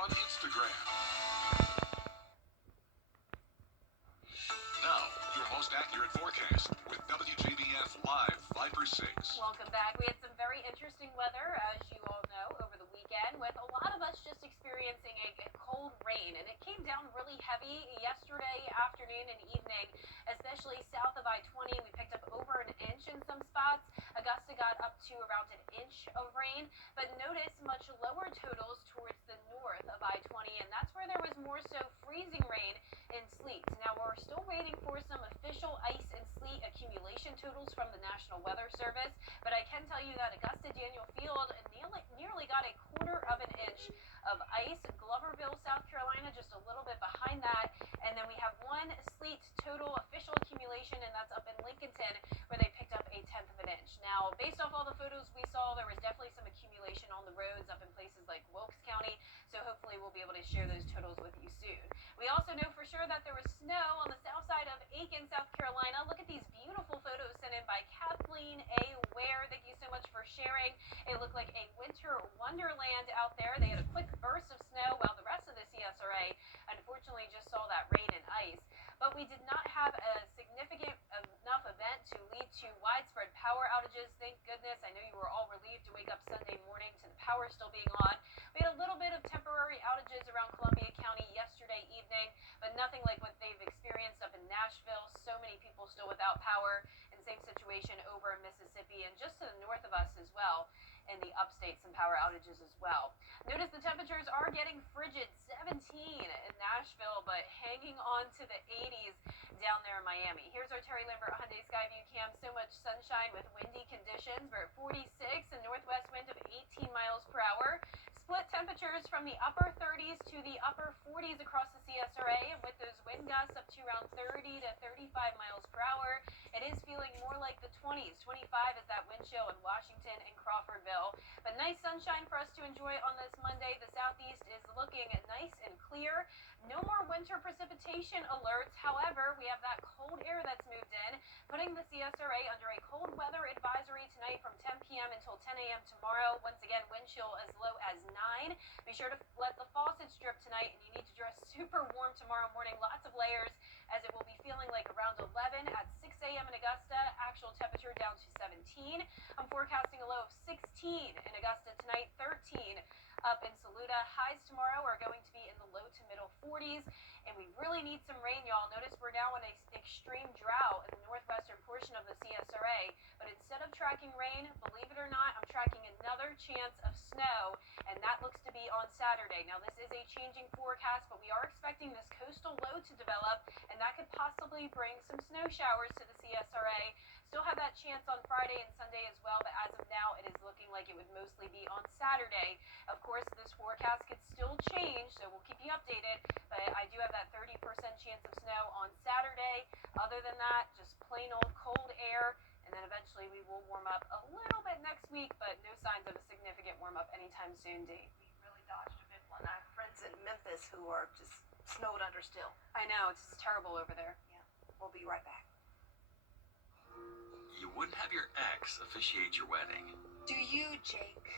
on Instagram. Now, your most accurate forecast with WJBF Live Viper 6. Welcome back. We had some very interesting weather, as you all know, over the weekend, with a lot of us just experiencing a cold rain. And it came down really heavy yesterday afternoon and evening, especially south of I-20. We picked up over an inch in some spots. Augusta got up to around an inch of rain, but notice much lower totals towards the north of I-20, and that's where there was more so freezing rain and sleet. Now, we're still waiting for some official ice and sleet accumulation totals from the National Weather Service, but I can tell you that Augusta Daniel Field nearly got a quarter of an inch of ice. Gloverville, South Carolina, just a little bit behind that, and then we have one sleet total official accumulation, and that's up in Lincolnton, where they picked up a tenth of an inch. Now, based off all the photos we saw, there was definitely some accumulation on the roads up in places like Wilkes County, so hopefully we'll be able to share those totals with you soon. We also know for sure that there was snow on the south side of Aiken, South Carolina. Look at these beautiful photos sent in by Kathleen A. Ware. Thank you so much for sharing. It looked like a winter wonderland out there. They had a quick burst of snow while the rest of the CSRA unfortunately just saw that rain and ice. But we did not have a significant enough event to lead to widespread power outages. Thank goodness. I know you were all relieved to wake up Sunday morning to the power still being on. We had a little bit of temporary outages around Columbia County yesterday evening, but nothing like what they've experienced up in Nashville. So many people still without power, and same situation over in Mississippi and just to the north of us as well. In the upstate, some power outages as well. Notice the temperatures are getting frigid, 17 in Nashville, but hanging on to the 80s down there in Miami. Here's our Terry Lambert Hyundai Skyview cam. So much sunshine with windy conditions. We're at 46 and northwest wind of 18 miles per hour. Split temperatures from the upper 30s to the upper 40s across the CSRA, and with those wind gusts up to around 30 to 35 miles per hour, it is feeling more like the 20s. 25 is that wind chill in Washington and Crawfordville. But nice sunshine for us to enjoy on this Monday. The southeast is looking nice and clear. No more winter precipitation alerts. However, we have that cold air that's moved in, putting the CSRA under a cold weather advisory tonight from 10 p.m. until 10 a.m. tomorrow. Once again, wind chill as low as 9. Be sure to let the faucets drip tonight, and you need to dress super warm tomorrow morning. Lots of layers, as it will be feeling like around 11 at 6 a.m. in Augusta. Actual temperature down to 17. I'm forecasting a low of 16 in Augusta tonight, 13 up in Saluda. Highs tomorrow are going to be in the low to middle 40s, and we really need some rain, y'all. Notice we're now in an extreme drought in the northwestern portion of the CSRA, but instead of tracking rain, believe it or not, I'm tracking another chance of snow, and that looks to be on Saturday. Now, this is a changing forecast, but we are expecting this coastal low to develop, and that could possibly bring some snow showers to the CSRA. Still have that chance on Friday and Sunday as well, but as of now, it is looking like it would mostly be on Saturday. Of course, this forecast could still change, so we'll keep you updated, but I do have that 30% chance of snow on Saturday. Other than that, just plain old cold air, and then eventually we will warm up a little bit next week, but no signs of a significant warm up anytime soon, Dee. We really dodged a big one. I have friends in Memphis who are just snowed under still. I know, it's terrible over there. Yeah, we'll be right back. You wouldn't have your ex officiate your wedding. Do you, Jake?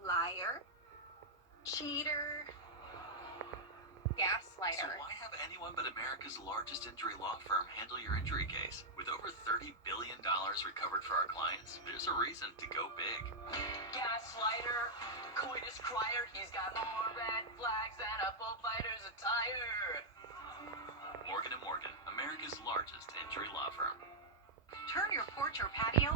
Liar? Cheater? So Gaslighter? why have anyone but America's largest injury law firm handle your injury case? With over $30 billion recovered for our clients, there's a reason to go big. Gaslighter, coitus crier, he's got more red flags than a bullfighter's attire. Morgan & Morgan, America's largest injury law firm. Turn your porch or patio.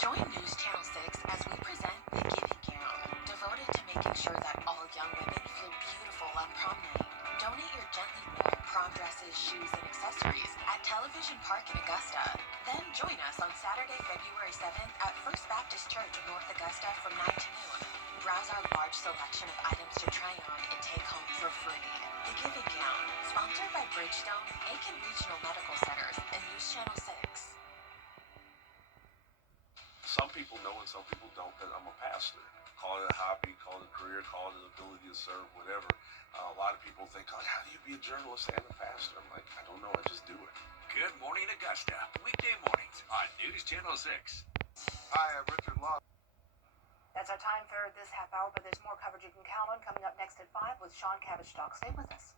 Join News Channel 6 as we present The Giving Gown, devoted to making sure that all young women feel beautiful on prom night. Donate your gently worn prom dresses, shoes, and accessories at Television Park in Augusta. Then join us on Saturday, February 7th at First Baptist Church in North Augusta from 9 to noon. Browse our large selection of items to try on and take home for free. The Giving Gown, sponsored by Bridgestone, Aiken Regional Medical Centers, and News Channel 6. Some people know and some people don't because I'm a pastor. Call it a hobby, call it a career, call it an ability to serve, whatever. A lot of people think, oh, how do you be a journalist and a pastor? I'm like, I don't know, I just do it. Good Morning Augusta, weekday mornings on News Channel 6. Hi, I'm Richard Law. That's our time for this half hour, but there's more coverage you can count on coming up next at 5 with Sean Cabbage Talk. Stay with us.